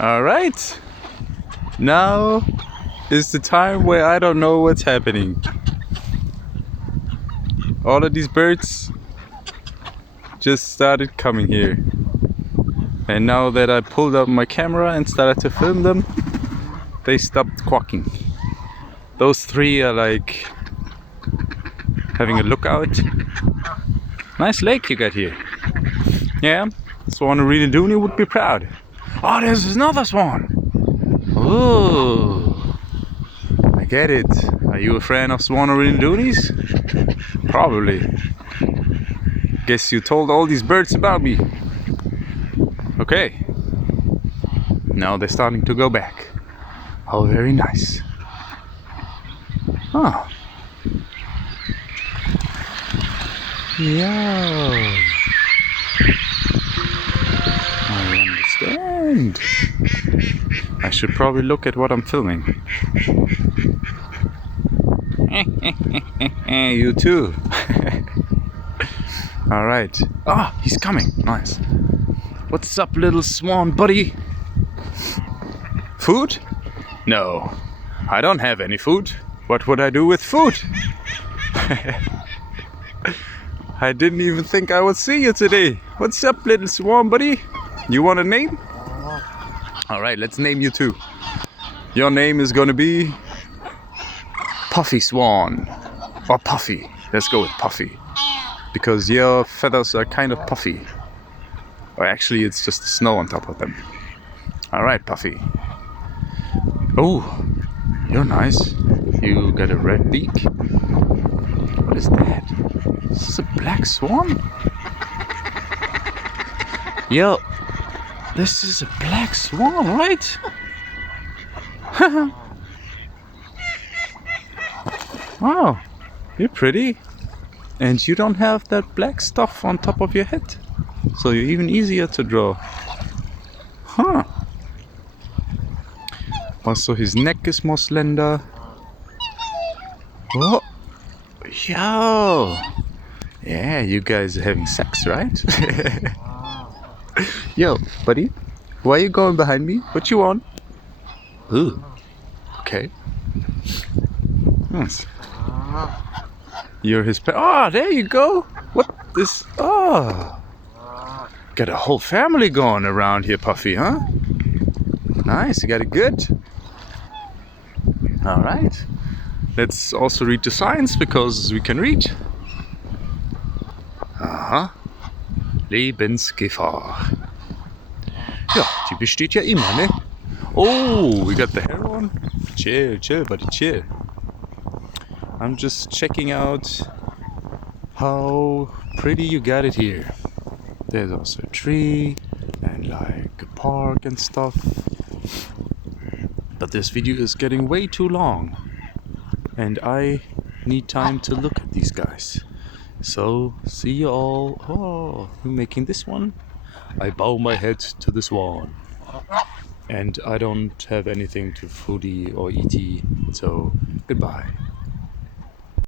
Alright, now is the time where I don't know what's happening. All of these birds just started coming here. And now that I pulled up my camera and started to film them, they stopped quacking. Those three are like having a lookout. Nice lake you got here. Yeah, Swan Dooney would be proud. Oh, there's another swan. Oh, I get it. Are you a fan of Swan Doonies? Probably. Guess you told all these birds about me. Okay. Now they're starting to go back. Oh, very nice. Oh. Yeah. I understand. I should probably look at what I'm filming. You too. Alright. Ah, he's coming. Nice. What's up, little swan buddy? Food? No. I don't have any food. What would I do with food? I didn't even think I would see you today. What's up, little swan buddy? You want a name? Alright, let's name you too. Your name is gonna be Puffy Swan. Or Puffy. Let's go with Puffy. Because your feathers are kind of puffy. Or actually it's just snow on top of them. Alright, Puffy. Oh, you're nice. You got a red beak. What is that? Is this a black swan? Yo, this is a black swan, right? Wow, you're pretty. And you don't have that black stuff on top of your head. So you're even easier to draw. Huh. Also, his neck is more slender. Oh, yo. Yeah, you guys are having sex, right? Yo, buddy, why are you going behind me? What you want? Ooh, okay. Nice. You're his pet. Oh, there you go. What this? Oh, got a whole family going around here, Puffy, huh? Nice, you got it good. All right. Let's also read the signs because we can read. Aha. Lebensgefahr. Ja, die besteht ja immer, ne? Oh, we got the hair on. Chill, chill, buddy, chill. I'm just checking out how pretty you got it here. There's also a tree and like a park and stuff. But this video is getting way too long. And I need time to look at these guys. So, see you all. Oh, you're making this one? I bow my head to the swan. And I don't have anything to foodie or eaty, so goodbye.